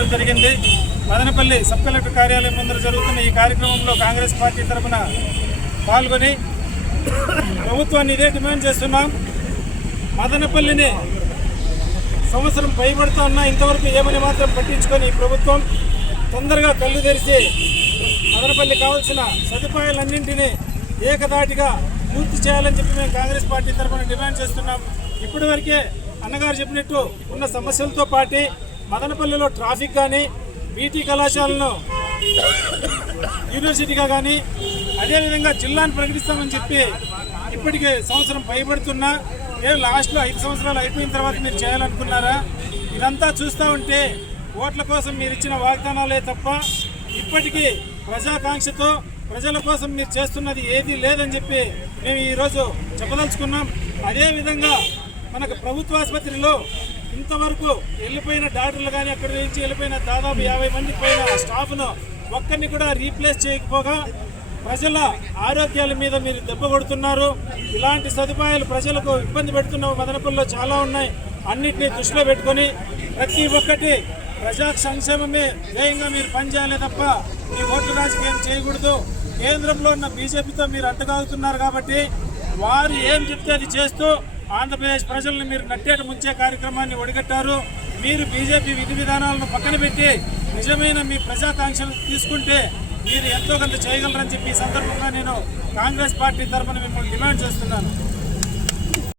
నిర్వహించడం జరిగింది. Madanapalle sub collector కార్యాలయం ముందర జరుగుతున్న ఈ కార్యక్రమంలో కాంగ్రెస్ పార్టీ తరఫున పాల్గొని ప్రభుత్వాన్ని ఇదే డిమాండ్ చేస్తున్నాం. మదనపల్లిని సంవత్సరం పైబడుతూ ఉన్నా ఇంతవరకు ఏమని మాత్రం పట్టించుకొని ఈ ప్రభుత్వం తొందరగా కళ్ళు తెరిచి మదనపల్లి కావాల్సిన సదుపాయాలన్నింటినీ ఏకదాటిగా పూర్తి చేయాలని చెప్పి మేము కాంగ్రెస్ పార్టీ తరఫున డిమాండ్ చేస్తున్నాం. ఇప్పటివరకే అన్నగారు చెప్పినట్టు ఉన్న సమస్యలతో పాటు మదనపల్లిలో ట్రాఫిక్ కానీ, బీటీ కళాశాలను యూనివర్సిటీగా కానీ, అదేవిధంగా జిల్లాను ప్రకటిస్తామని చెప్పి ఇప్పటికే సంవత్సరం పైబడుతున్నా లాస్ట్లో 5 సంవత్సరాలు అయిపోయిన తర్వాత మీరు చేయాలనుకున్నారా? ఇదంతా చూస్తూ ఉంటే ఓట్ల కోసం మీరు ఇచ్చిన వాగ్దానాలే తప్ప ఇప్పటికీ ప్రజాకాంక్షతో ప్రజల కోసం మీరు చేస్తున్నది ఏదీ లేదని చెప్పి మేము ఈరోజు చెప్పదలుచుకున్నాం. అదేవిధంగా మనకు ప్రభుత్వ ఆసుపత్రిలో ఇంతవరకు వెళ్ళిపోయిన డాక్టర్లు కానీ అక్కడి నుంచి వెళ్ళిపోయిన దాదాపు 50 మందికి పైన స్టాఫ్ను ఒక్కరిని కూడా రీప్లేస్ చేయకపోగా ప్రజల ఆరోగ్యాల మీద మీరు దెబ్బ కొడుతున్నారు. ఇలాంటి సదుపాయాలు ప్రజలకు ఇబ్బంది పెడుతున్న మదనపల్లిలో చాలా ఉన్నాయి. అన్నింటినీ దృష్టిలో పెట్టుకొని ప్రతి ఒక్కటి ప్రజా సంక్షేమమే ధ్యేయంగా మీరు పనిచేయాలి తప్ప ఈ ఓట్ల రాజకీయం చేయకూడదు. కేంద్రంలో ఉన్న బీజేపీతో మీరు అంటగాగుతున్నారు కాబట్టి వారు ఏం చెప్తే అది చేస్తూ ఆంధ్రప్రదేశ్ ప్రజలను మీరు నట్టేట ముంచే కార్యక్రమాన్ని ఒడిగట్టారు. మీరు బీజేపీ విధి విధానాలను పక్కన పెట్టి నిజమైన మీ ప్రజాకాంక్షలు తీసుకుంటే మీరు ఎంతో కొంత చేయగలరని చెప్పి ఈ సందర్భంగా నేను కాంగ్రెస్ పార్టీ తరఫున మిమ్మల్ని డిమాండ్ చేస్తున్నాను.